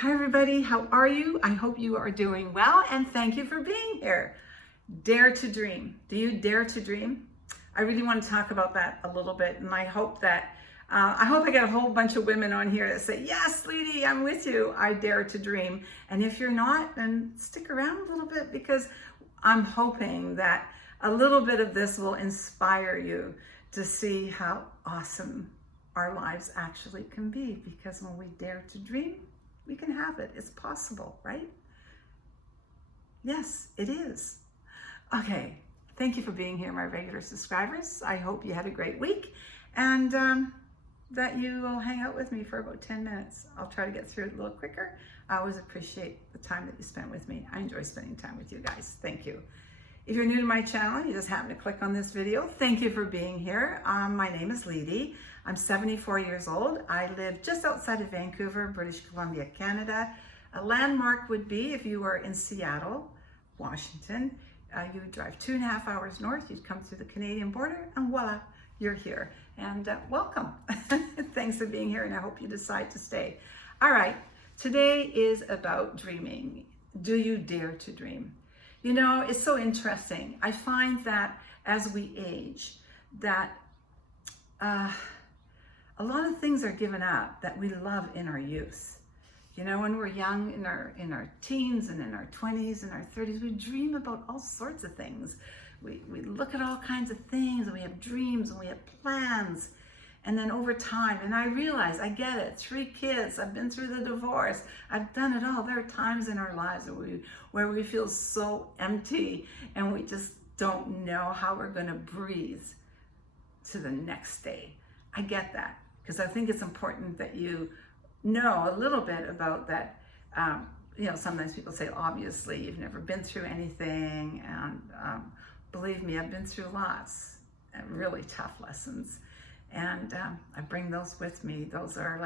Hi everybody, how are you? I hope you are doing well and thank you for being here. Dare to dream. Do you dare to dream? I really want to talk about that a little bit, and I hope I get a whole bunch of women on here that say, yes, Liedy, I'm with you. I dare to dream. And if you're not, then stick around a little bit, because I'm hoping that a little bit of this will inspire you to see how awesome our lives actually can be, because when we dare to dream, we can have it. It's possible, right? Yes, it is. Okay, thank you for being here, my regular subscribers. I hope you had a great week, and that you will hang out with me for about 10 minutes. I'll try to get through it a little quicker. I always appreciate the time that you spent with me. I enjoy spending time with you guys. Thank you. If you're new to my channel, you just happen to click on this video, thank you for being here. My name is Liedy. I'm 74 years old. I live just outside of Vancouver, British Columbia, Canada. A landmark would be if you were in Seattle, Washington. You would drive 2.5 hours north, you'd come through the Canadian border, and voila, you're here. And welcome. Thanks for being here, and I hope you decide to stay. All right, today is about dreaming. Do you dare to dream? You know, it's so interesting. I find that as we age, that a lot of things are given up that we love in our youth. You know, when we're young, in our teens and in our 20s and our 30s, we dream about all sorts of things. We look at all kinds of things, and we have dreams and we have plans. And then over time, and I realize, I get it, 3 kids, I've been through the divorce, I've done it all. There are times in our lives where we feel so empty, and we just don't know how we're gonna breathe to the next day. I get that, because I think it's important that you know a little bit about that. You know, sometimes people say, obviously, you've never been through anything, and believe me, I've been through lots and really tough lessons. And I bring those with me. Those are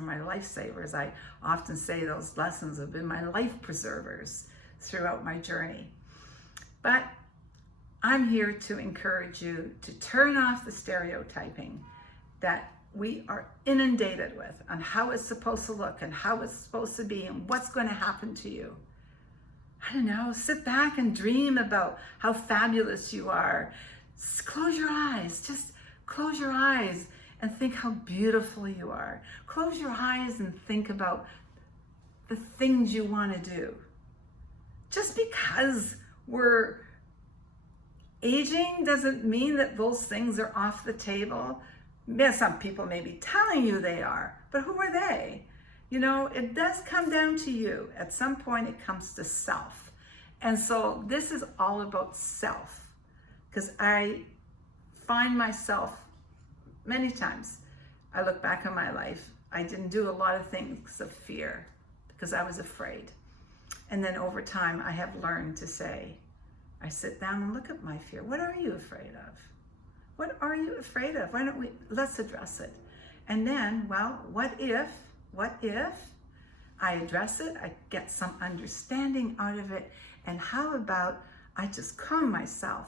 my lifesavers. I often say those lessons have been my life preservers throughout my journey. But I'm here to encourage you to turn off the stereotyping that we are inundated with on how it's supposed to look and how it's supposed to be and what's going to happen to you. I don't know, sit back and dream about how fabulous you are. Close your eyes, just close your eyes and think how beautiful you are. Close your eyes and think about the things you want to do. Just because we're aging doesn't mean that those things are off the table. Yeah, some people may be telling you they are, but who are they? You know, it does come down to you. At some point, it comes to self. And so this is all about self, because I find myself many times, I look back on my life, I didn't do a lot of things of fear because I was afraid. And then over time, I have learned to say, I sit down and look at my fear. What are you afraid of? What are you afraid of? Why don't let's address it. And then, well, what if I address it, I get some understanding out of it, and how about I just calm myself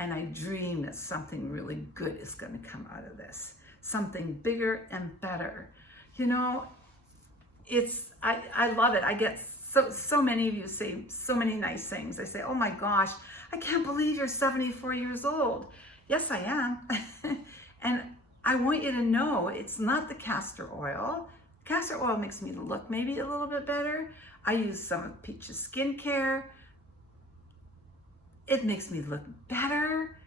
and I dream that something really good is going to come out of this, something bigger and better. You know, I love it. I get so many of you say so many nice things. They say, oh my gosh, I can't believe you're 74 years old. Yes, I am. And I want you to know it's not the castor oil. Castor oil makes me look maybe a little bit better. I use some of Peach's skincare. It makes me look better,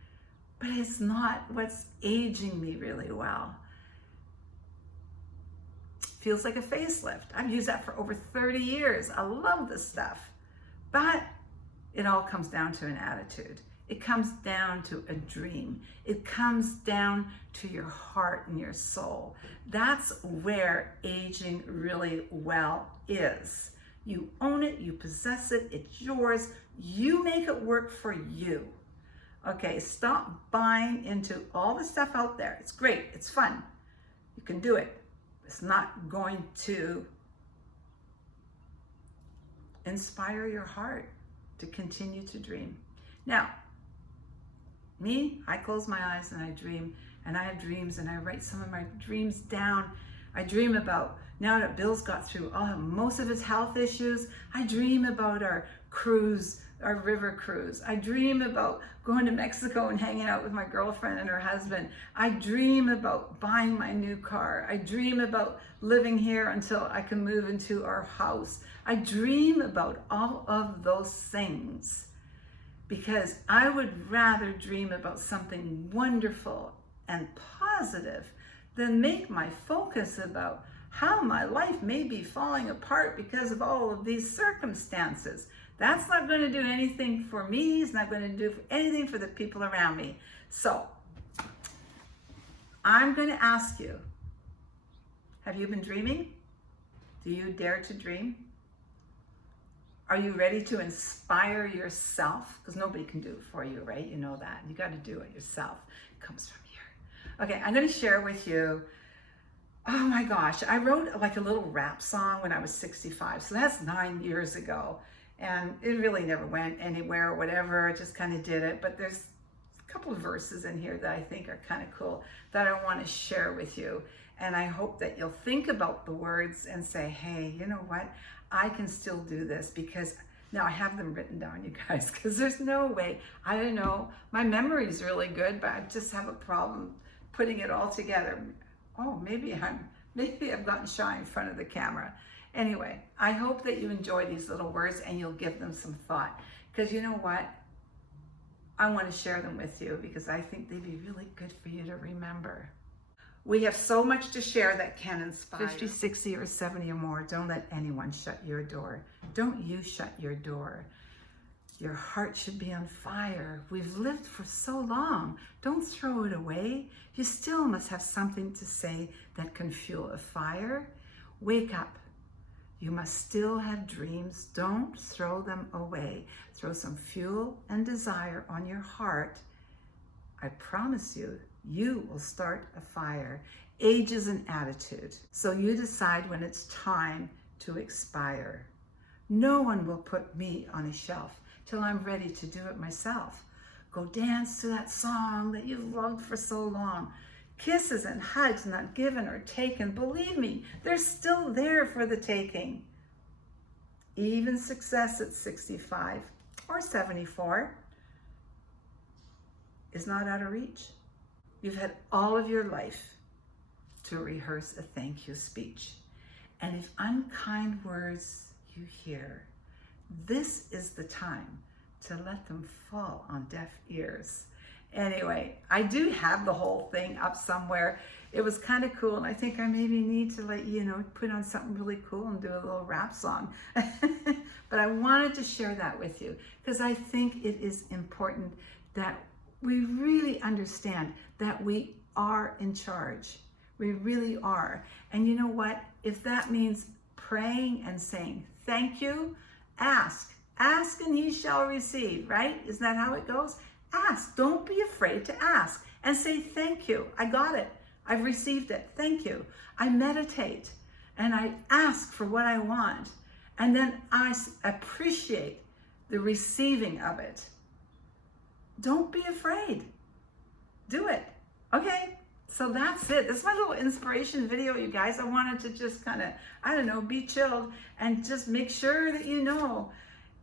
but it's not what's aging me really well. Feels like a facelift. I've used that for over 30 years. I love this stuff. But it all comes down to an attitude. It comes down to a dream. It comes down to your heart and your soul. That's where aging really well is. You own it, you possess it, it's yours. You make it work for you. Okay, stop buying into all the stuff out there. It's great, it's fun. You can do it. It's not going to inspire your heart to continue to dream. Now, me, I close my eyes and I dream, and I have dreams, and I write some of my dreams down. I dream about Now that Bill's got through most of his health issues, I dream about our cruise, our river cruise. I dream about going to Mexico and hanging out with my girlfriend and her husband. I dream about buying my new car. I dream about living here until I can move into our house. I dream about all of those things because I would rather dream about something wonderful and positive than make my focus about how my life may be falling apart because of all of these circumstances. That's not going to do anything for me. It's not going to do anything for the people around me. So I'm going to ask you, have you been dreaming? Do you dare to dream? Are you ready to inspire yourself? Because nobody can do it for you, right? You know that. You got to do it yourself. It comes from here. Okay, I'm going to share with you. Oh my gosh, I wrote like a little rap song when I was 65. So that's 9 years ago. And it really never went anywhere or whatever. I just kind of did it. But there's a couple of verses in here that I think are kind of cool that I want to share with you. And I hope that you'll think about the words and say, hey, you know what? I can still do this because now I have them written down, you guys, because there's no way. I don't know. My memory is really good, but I just have a problem putting it all together. Oh, maybe I've gotten shy in front of the camera. Anyway, I hope that you enjoy these little words and you'll give them some thought. Because you know what? I want to share them with you because I think they'd be really good for you to remember. We have so much to share that can inspire. 50, 60, or 70 or more, don't let anyone shut your door. Don't you shut your door. Your heart should be on fire. We've lived for so long. Don't throw it away. You still must have something to say that can fuel a fire. Wake up. You must still have dreams. Don't throw them away. Throw some fuel and desire on your heart. I promise you, you will start a fire. Age is an attitude. So you decide when it's time to expire. No one will put me on a shelf till I'm ready to do it myself. Go dance to that song that you've loved for so long. Kisses and hugs not given or taken. Believe me, they're still there for the taking. Even success at 65 or 74 is not out of reach. You've had all of your life to rehearse a thank you speech. And if unkind words you hear, this is the time to let them fall on deaf ears. Anyway, I do have the whole thing up somewhere. It was kind of cool, and I think I maybe need to put on something really cool and do a little rap song. But I wanted to share that with you because I think it is important that we really understand that we are in charge. We really are. And you know what? If that means praying and saying thank you, ask. Ask and he shall receive, right? Isn't that how it goes? Ask. Don't be afraid to ask and say thank you. I got it. I've received it. Thank you. I meditate and I ask for what I want. And then I appreciate the receiving of it. Don't be afraid. Do it. Okay. So that's it. This is my little inspiration video, you guys. I wanted to just kind of, be chilled and just make sure that you know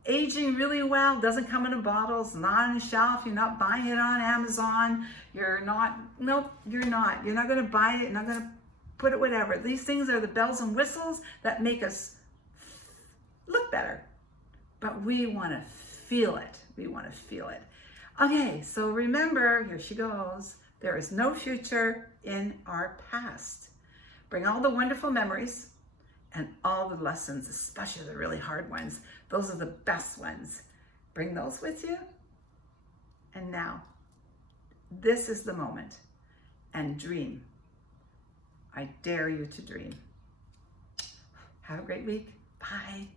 aging really well doesn't come in a bottle. It's not on a shelf. You're not buying it on Amazon. You're not going to buy it. You're not going to put it whatever. These things are the bells and whistles that make us look better. But we want to feel it. We want to feel it. Okay, so remember, here she goes. There is no future in our past. Bring all the wonderful memories and all the lessons, especially the really hard ones. Those are the best ones. Bring those with you. And now, this is the moment. And dream. I dare you to dream. Have a great week. Bye.